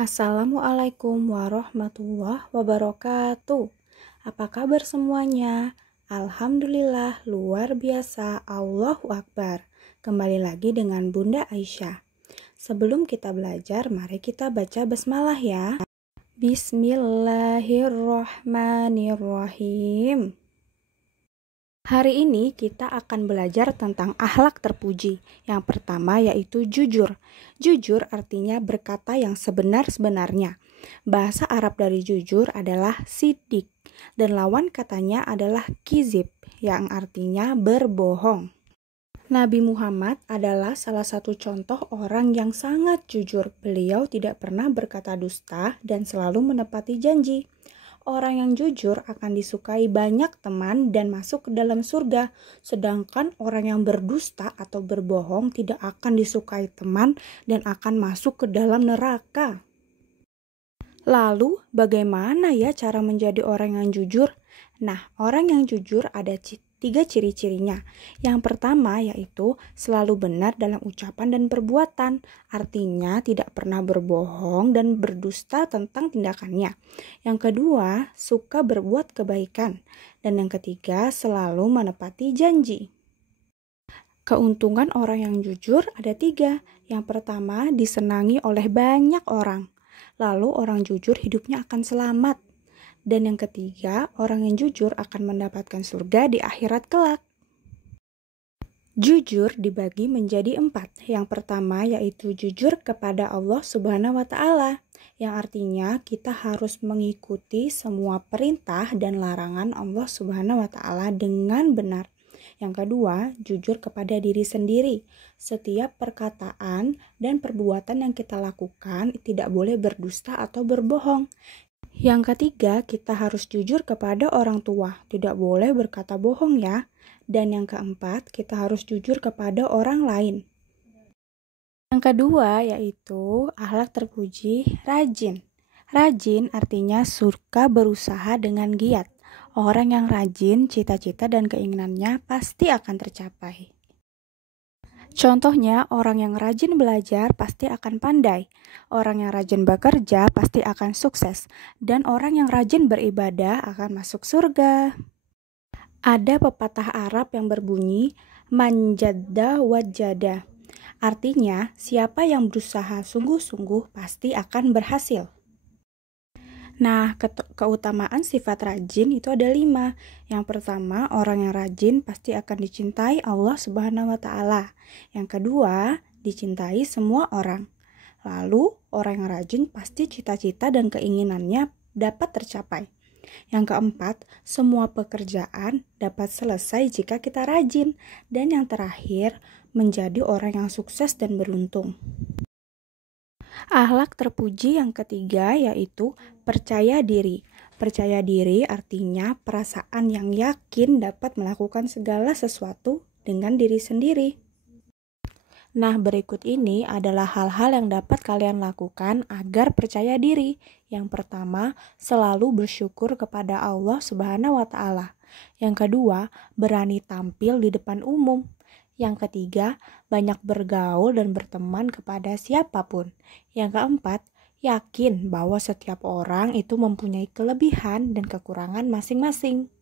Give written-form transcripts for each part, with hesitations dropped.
Assalamualaikum warahmatullahi wabarakatuh. Apa kabar semuanya? Alhamdulillah, luar biasa, Allahu Akbar. Kembali lagi dengan Bunda Aisyah. Sebelum kita belajar, mari kita baca basmalah ya. Bismillahirrahmanirrahim. Hari ini kita akan belajar tentang akhlak terpuji. Yang pertama yaitu jujur. Jujur artinya berkata yang sebenar-benarnya. Bahasa Arab dari jujur adalah sidik dan lawan katanya adalah kizib yang artinya berbohong. Nabi Muhammad adalah salah satu contoh orang yang sangat jujur. Beliau tidak pernah berkata dusta dan selalu menepati janji. Orang yang jujur akan disukai banyak teman dan masuk ke dalam surga, sedangkan orang yang berdusta atau berbohong tidak akan disukai teman dan akan masuk ke dalam neraka. Lalu, bagaimana ya cara menjadi orang yang jujur? Nah, orang yang jujur ada tiga ciri-cirinya. Yang pertama yaitu selalu benar dalam ucapan dan perbuatan. Artinya tidak pernah berbohong dan berdusta tentang tindakannya. Yang kedua, suka berbuat kebaikan. Dan yang ketiga, selalu menepati janji. Keuntungan orang yang jujur ada tiga. Yang pertama, disenangi oleh banyak orang. Lalu orang jujur hidupnya akan selamat. Dan yang ketiga, orang yang jujur akan mendapatkan surga di akhirat kelak. Jujur dibagi menjadi 4. Yang pertama yaitu jujur kepada Allah Subhanahu wa Ta'ala, yang artinya kita harus mengikuti semua perintah dan larangan Allah Subhanahu wa Ta'ala dengan benar. Yang kedua, jujur kepada diri sendiri. Setiap perkataan dan perbuatan yang kita lakukan tidak boleh berdusta atau berbohong. Yang ketiga, kita harus jujur kepada orang tua. Tidak boleh berkata bohong ya. Dan yang keempat, kita harus jujur kepada orang lain. Yang kedua yaitu akhlak terpuji, rajin. Rajin artinya suka berusaha dengan giat. Orang yang rajin, cita-cita dan keinginannya pasti akan tercapai. Contohnya, orang yang rajin belajar pasti akan pandai, orang yang rajin bekerja pasti akan sukses, dan orang yang rajin beribadah akan masuk surga. Ada pepatah Arab yang berbunyi, man jadda wajada. Artinya, siapa yang berusaha sungguh-sungguh pasti akan berhasil. Nah, keutamaan sifat rajin itu ada 5. Yang pertama, orang yang rajin pasti akan dicintai Allah Subhanahu wa Ta'ala. Yang kedua, dicintai semua orang. Lalu, orang yang rajin pasti cita-cita dan keinginannya dapat tercapai. Yang keempat, semua pekerjaan dapat selesai jika kita rajin. Dan yang terakhir, menjadi orang yang sukses dan beruntung. Akhlak terpuji yang ketiga yaitu percaya diri. Percaya diri artinya perasaan yang yakin dapat melakukan segala sesuatu dengan diri sendiri. Nah, berikut ini adalah hal-hal yang dapat kalian lakukan agar percaya diri. Yang pertama, selalu bersyukur kepada Allah Subhanahu wa Ta'ala. Yang kedua, berani tampil di depan umum. Yang ketiga, banyak bergaul dan berteman kepada siapapun. Yang keempat, yakin bahwa setiap orang itu mempunyai kelebihan dan kekurangan masing-masing.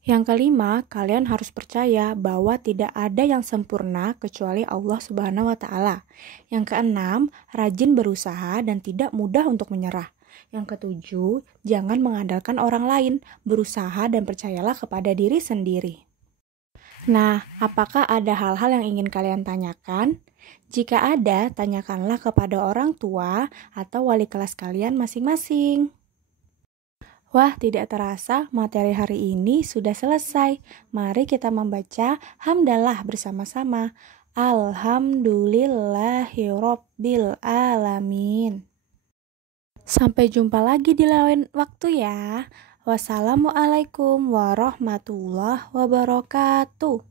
Yang kelima, kalian harus percaya bahwa tidak ada yang sempurna kecuali Allah Subhanahu wa Ta'ala. Yang keenam, rajin berusaha dan tidak mudah untuk menyerah. Yang ketujuh, jangan mengandalkan orang lain, berusaha dan percayalah kepada diri sendiri. Nah, apakah ada hal-hal yang ingin kalian tanyakan? Jika ada, tanyakanlah kepada orang tua atau wali kelas kalian masing-masing. Wah, tidak terasa materi hari ini sudah selesai. Mari kita membaca hamdalah bersama-sama. Alhamdulillahirabbil alamin. Sampai jumpa lagi di lain waktu ya. Wassalamualaikum warahmatullahi wabarakatuh.